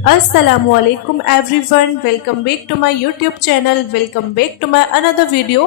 Assalamualaikum everyone, welcome back to my YouTube channel, welcome back to my another video।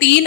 3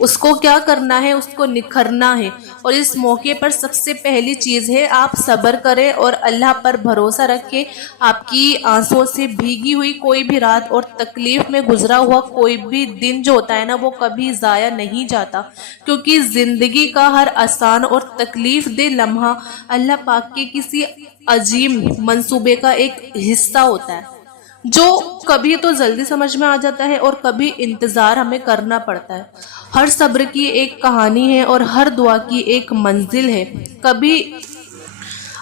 اس کو کیا کرنا ہے، اس کو نکھرنا ہے۔ اور اس موقع پر سب سے پہلی چیز ہے آپ صبر کریں اور اللہ پر بھروسہ رکھیں۔ آپ کی آنسوں سے بھیگی ہوئی کوئی بھی رات اور تکلیف میں گزرا ہوا کوئی بھی دن جو ہوتا ہے نا، وہ کبھی ضائع نہیں جاتا، کیونکہ زندگی کا ہر آسان اور تکلیف دہ لمحہ اللہ پاک کے کسی عظیم منصوبے کا ایک حصہ ہوتا ہے، جو کبھی تو جلدی سمجھ میں آ جاتا ہے اور کبھی انتظار ہمیں کرنا پڑتا ہے۔ ہر صبر کی ایک کہانی ہے اور ہر دعا کی ایک منزل ہے۔ کبھی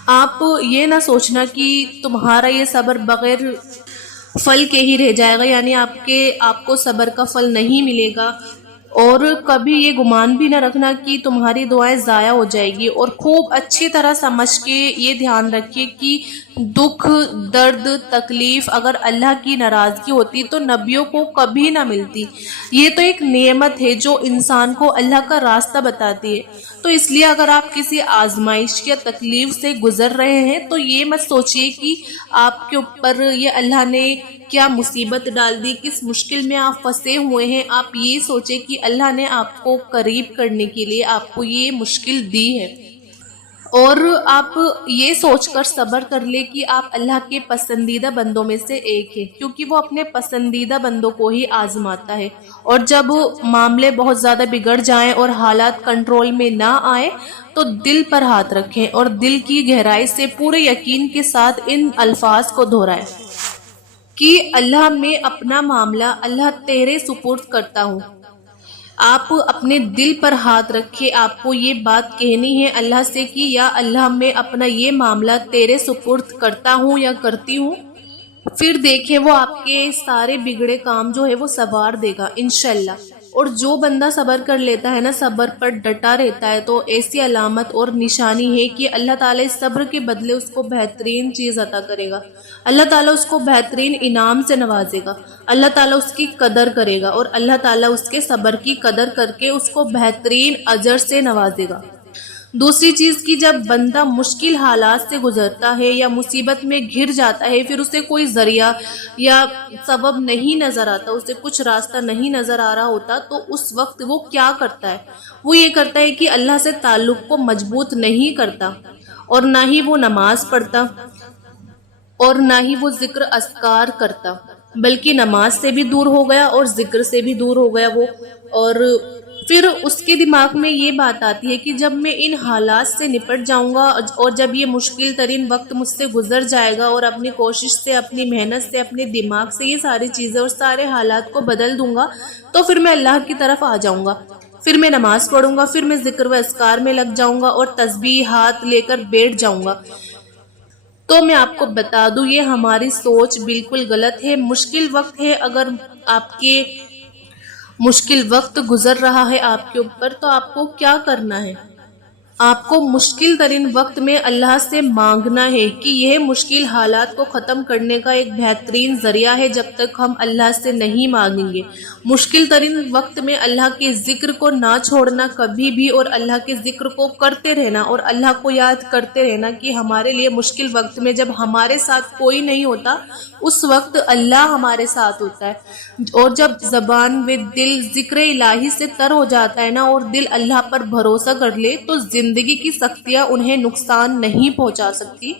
آپ یہ نہ سوچنا کہ تمہارا یہ صبر بغیر پھل کے ہی رہ جائے گا، یعنی آپ کو صبر کا پھل نہیں ملے گا، اور کبھی یہ گمان بھی نہ رکھنا کہ تمہاری دعائیں ضائع ہو جائے گی۔ اور خوب اچھی طرح سمجھ کے یہ دھیان رکھیے کہ دکھ، درد، تکلیف اگر اللہ کی ناراضگی ہوتی تو نبیوں کو کبھی نہ ملتی۔ یہ تو ایک نعمت ہے جو انسان کو اللہ کا راستہ بتاتی ہے۔ تو اس لیے اگر آپ کسی آزمائش یا تکلیف سے گزر رہے ہیں تو یہ مت سوچیے کہ آپ کے اوپر یہ اللہ نے کیا مصیبت ڈال دی، کس مشکل میں آپ پھنسے ہوئے ہیں۔ آپ یہ سوچیں کہ اللہ نے آپ کو قریب کرنے کے لیے آپ کو یہ مشکل دی ہے، اور آپ یہ سوچ کر صبر کر لیں کہ آپ اللہ کے پسندیدہ بندوں میں سے ایک ہیں، کیونکہ وہ اپنے پسندیدہ بندوں کو ہی آزماتا ہے۔ اور جب معاملے بہت زیادہ بگڑ جائیں اور حالات کنٹرول میں نہ آئے تو دل پر ہاتھ رکھیں اور دل کی گہرائی سے پورے یقین کے ساتھ ان الفاظ کو دہرائیں کہ اللہ، میں اپنا معاملہ اللہ تیرے سپرد کرتا ہوں۔ آپ اپنے دل پر ہاتھ رکھے، آپ کو یہ بات کہنی ہے اللہ سے کہ یا اللہ، میں اپنا یہ معاملہ تیرے سپرد کرتا ہوں یا کرتی ہوں۔ پھر دیکھیں وہ آپ کے سارے بگڑے کام جو ہے وہ سنوار دے گا انشاءاللہ۔ اور جو بندہ صبر کر لیتا ہے نا، صبر پر ڈٹا رہتا ہے، تو ایسی علامت اور نشانی ہے کہ اللہ تعالیٰ اس صبر کے بدلے اس کو بہترین چیز عطا کرے گا۔ اللہ تعالیٰ اس کو بہترین انعام سے نوازے گا، اللہ تعالیٰ اس کی قدر کرے گا، اور اللہ تعالیٰ اس کے صبر کی قدر کر کے اس کو بہترین اجر سے نوازے گا۔ دوسری چیز کہ جب بندہ مشکل حالات سے گزرتا ہے یا مصیبت میں گھر جاتا ہے، پھر اسے کوئی ذریعہ یا سبب نہیں نظر آتا، اسے کچھ راستہ نہیں نظر آ رہا ہوتا، تو اس وقت وہ کیا کرتا ہے؟ وہ یہ کرتا ہے کہ اللہ سے تعلق کو مضبوط نہیں کرتا، اور نہ ہی وہ نماز پڑھتا، اور نہ ہی وہ ذکر اذکار کرتا، بلکہ نماز سے بھی دور ہو گیا اور ذکر سے بھی دور ہو گیا وہ۔ اور پھر اس کے دماغ میں یہ بات آتی ہے کہ جب میں ان حالات سے نپٹ جاؤں گا اور جب یہ مشکل ترین وقت مجھ سے گزر جائے گا اور اپنی کوشش سے، اپنی محنت سے، اپنے دماغ سے یہ ساری چیزیں اور سارے حالات کو بدل دوں گا، تو پھر میں اللہ کی طرف آ جاؤں گا، پھر میں نماز پڑھوں گا، پھر میں ذکر و اذکار میں لگ جاؤں گا اور تسبیح ہاتھ لے کر بیٹھ جاؤں گا۔ تو میں آپ کو بتا دوں یہ ہماری سوچ بالکل غلط ہے۔ مشکل وقت ہے، اگر آپ کے مشکل وقت گزر رہا ہے آپ کے اوپر، تو آپ کو کیا کرنا ہے؟ آپ کو مشکل ترین وقت میں اللہ سے مانگنا ہے کہ یہ مشکل حالات کو ختم کرنے کا ایک بہترین ذریعہ ہے جب تک ہم اللہ سے نہیں مانگیں گے۔ مشکل ترین وقت میں اللہ کے ذکر کو نہ چھوڑنا کبھی بھی، اور اللہ کے ذکر کو کرتے رہنا اور اللہ کو یاد کرتے رہنا کہ ہمارے لیے مشکل وقت میں جب ہمارے ساتھ کوئی نہیں ہوتا، اس وقت اللہ ہمارے ساتھ ہوتا ہے۔ اور جب زبان و دل ذکر الہی سے تر ہو جاتا ہے نا، اور دل اللہ پر بھروسہ کر لے، تو زندگی کی سختیاں انہیں نقصان نہیں پہنچا سکتی،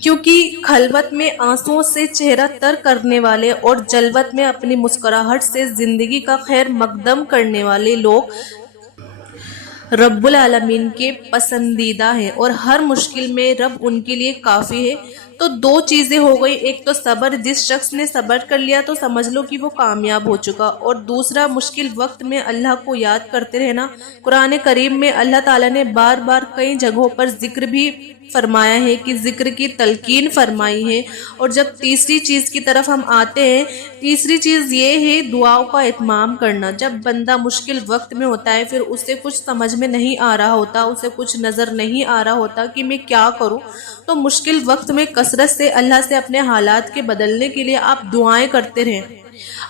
کیونکہ خلوت میں آنسوؤں سے چہرہ تر کرنے والے اور جلوت میں اپنی مسکراہٹ سے زندگی کا خیر مقدم کرنے والے لوگ رب العالمین کے پسندیدہ ہیں، اور ہر مشکل میں رب ان کے لیے کافی ہے۔ تو دو چیزیں ہو گئی، ایک تو صبر، جس شخص نے صبر کر لیا تو سمجھ لو کہ وہ کامیاب ہو چکا، اور دوسرا مشکل وقت میں اللہ کو یاد کرتے رہنا۔ قرآن کریم میں اللہ تعالیٰ نے بار بار کئی جگہوں پر ذکر بھی فرمایا ہے کہ ذکر کی تلقین فرمائی ہے۔ اور جب تیسری چیز کی طرف ہم آتے ہیں، تیسری چیز یہ ہے دعاؤں کا اہتمام کرنا۔ جب بندہ مشکل وقت میں ہوتا ہے، پھر اسے کچھ سمجھ میں نہیں آ رہا ہوتا، اسے کچھ نظر نہیں آ رہا ہوتا کہ میں کیا کروں، تو مشکل وقت میں کثرت سے اللہ سے اپنے حالات کے بدلنے کے لیے آپ دعائیں کرتے رہیں۔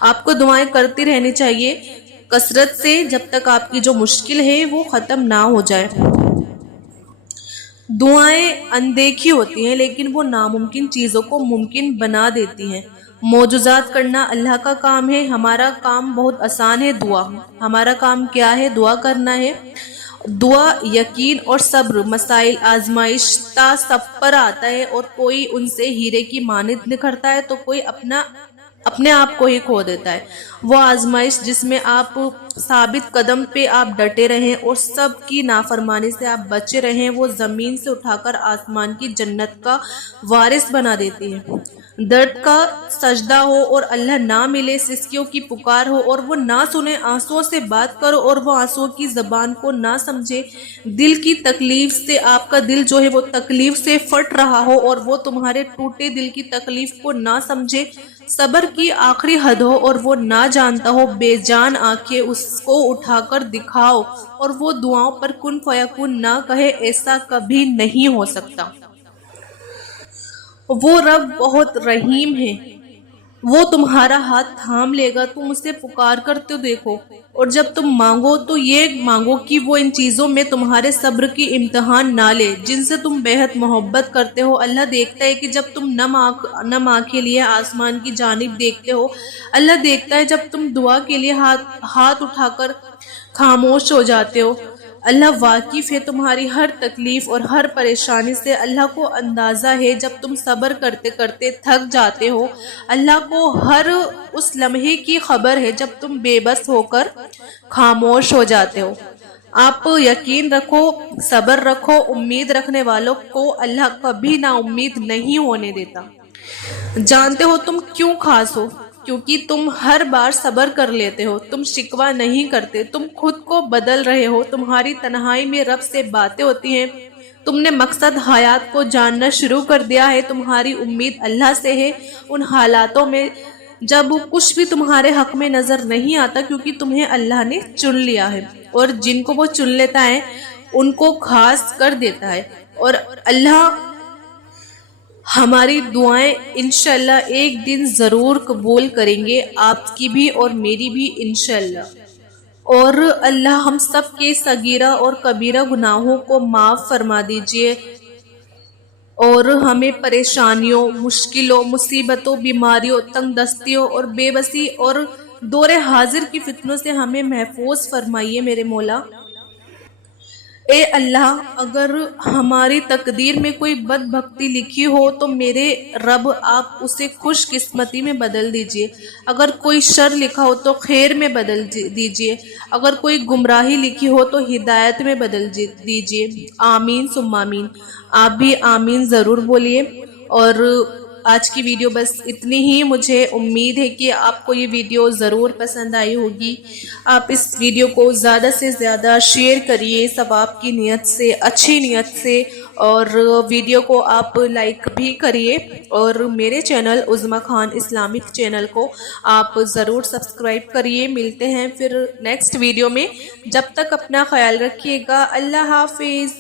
آپ کو دعائیں کرتی رہنی چاہیے کثرت سے، جب تک آپ کی جو مشکل ہے وہ ختم نہ ہو جائے۔ دعائیں اندیکھی ہوتی ہیں، لیکن وہ ناممکن چیزوں کو ممکن بنا دیتی ہیں۔ معجزات کرنا اللہ کا کام ہے، ہمارا کام بہت آسان ہے، دعا۔ ہمارا کام کیا ہے؟ دعا کرنا ہے۔ دعا، یقین اور صبر مسائل آزمائش سب پر آتا ہے، اور کوئی ان سے ہیرے کی مانند نکھرتا ہے تو کوئی اپنے آپ کو ہی کھو دیتا ہے۔ وہ آزمائش جس میں آپ ثابت قدم پہ آپ ڈٹے رہیں اور سب کی نافرمانی سے آپ بچے رہیں، وہ زمین سے اٹھا کر آسمان کی جنت کا وارث بنا دیتی ہے۔ درد کا سجدہ ہو اور اللہ نہ ملے، سسکیوں کی پکار ہو اور وہ نہ سنے، آنسوؤں سے بات کرو اور وہ آنسوؤں کی زبان کو نہ سمجھے، دل کی تکلیف سے آپ کا دل جو ہے وہ تکلیف سے پھٹ رہا ہو اور وہ تمہارے ٹوٹے دل کی تکلیف کو نہ سمجھے، صبر کی آخری حد ہو اور وہ نہ جانتا ہو، بے جان آنکھیں اس کو اٹھا کر دکھاؤ اور وہ دعاؤں پر کن فیکون نہ کہے، ایسا کبھی نہیں ہو سکتا۔ وہ رب بہت رحیم ہے، وہ تمہارا ہاتھ تھام لے گا۔ تم اسے پکار کر تو دیکھو، اور جب تم مانگو تو یہ مانگو کہ وہ ان چیزوں میں تمہارے صبر کی امتحان نہ لے جن سے تم بے حد محبت کرتے ہو۔ اللہ دیکھتا ہے کہ جب تم نم آنکھیں لیے آسمان کی جانب دیکھتے ہو، اللہ دیکھتا ہے جب تم دعا کے لیے ہاتھ اٹھا کر خاموش ہو جاتے ہو۔ اللہ واقف ہے تمہاری ہر تکلیف اور ہر پریشانی سے، اللہ کو اندازہ ہے جب تم صبر کرتے کرتے تھک جاتے ہو، اللہ کو ہر اس لمحے کی خبر ہے جب تم بے بس ہو کر خاموش ہو جاتے ہو۔ آپ یقین رکھو، صبر رکھو، امید رکھنے والوں کو اللہ کبھی نا امید نہیں ہونے دیتا۔ جانتے ہو تم کیوں خاص ہو؟ کیونکہ تم ہر بار صبر کر لیتے ہو، تم شکوہ نہیں کرتے، تم خود کو بدل رہے ہو، تمہاری تنہائی میں رب سے باتیں ہوتی ہیں، تم نے مقصد حیات کو جاننا شروع کر دیا ہے، تمہاری امید اللہ سے ہے ان حالاتوں میں جب کچھ بھی تمہارے حق میں نظر نہیں آتا، کیونکہ تمہیں اللہ نے چن لیا ہے، اور جن کو وہ چن لیتا ہے ان کو خاص کر دیتا ہے۔ اور اللہ ہماری دعائیں انشاءاللہ ایک دن ضرور قبول کریں گے، آپ کی بھی اور میری بھی انشاءاللہ۔ اور اللہ ہم سب کے صغیرہ اور کبیرہ گناہوں کو معاف فرما دیجئے، اور ہمیں پریشانیوں، مشکلوں، مصیبتوں، بیماریوں، تنگ دستیوں اور بے بسی اور دور حاضر کی فتنوں سے ہمیں محفوظ فرمائیے میرے مولا۔ اے اللہ، اگر ہماری تقدیر میں کوئی بدبختی لکھی ہو تو میرے رب آپ اسے خوش قسمتی میں بدل دیجئے، اگر کوئی شر لکھا ہو تو خیر میں بدل دیجئے، اگر کوئی گمراہی لکھی ہو تو ہدایت میں بدل دیجئے، آمین ثم آمین۔ آپ بھی آمین ضرور بولیے۔ اور آج کی ویڈیو بس اتنی ہی، مجھے امید ہے کہ آپ کو یہ ویڈیو ضرور پسند آئی ہوگی۔ آپ اس ویڈیو کو زیادہ سے زیادہ شیئر کریے ثواب کی نیت سے، اچھی نیت سے، اور ویڈیو کو آپ لائک بھی کریے، اور میرے چینل عظمیٰ خان اسلامک چینل کو آپ ضرور سبسکرائب کریے۔ ملتے ہیں پھر نیکسٹ ویڈیو میں، جب تک اپنا خیال رکھیے گا، اللہ حافظ۔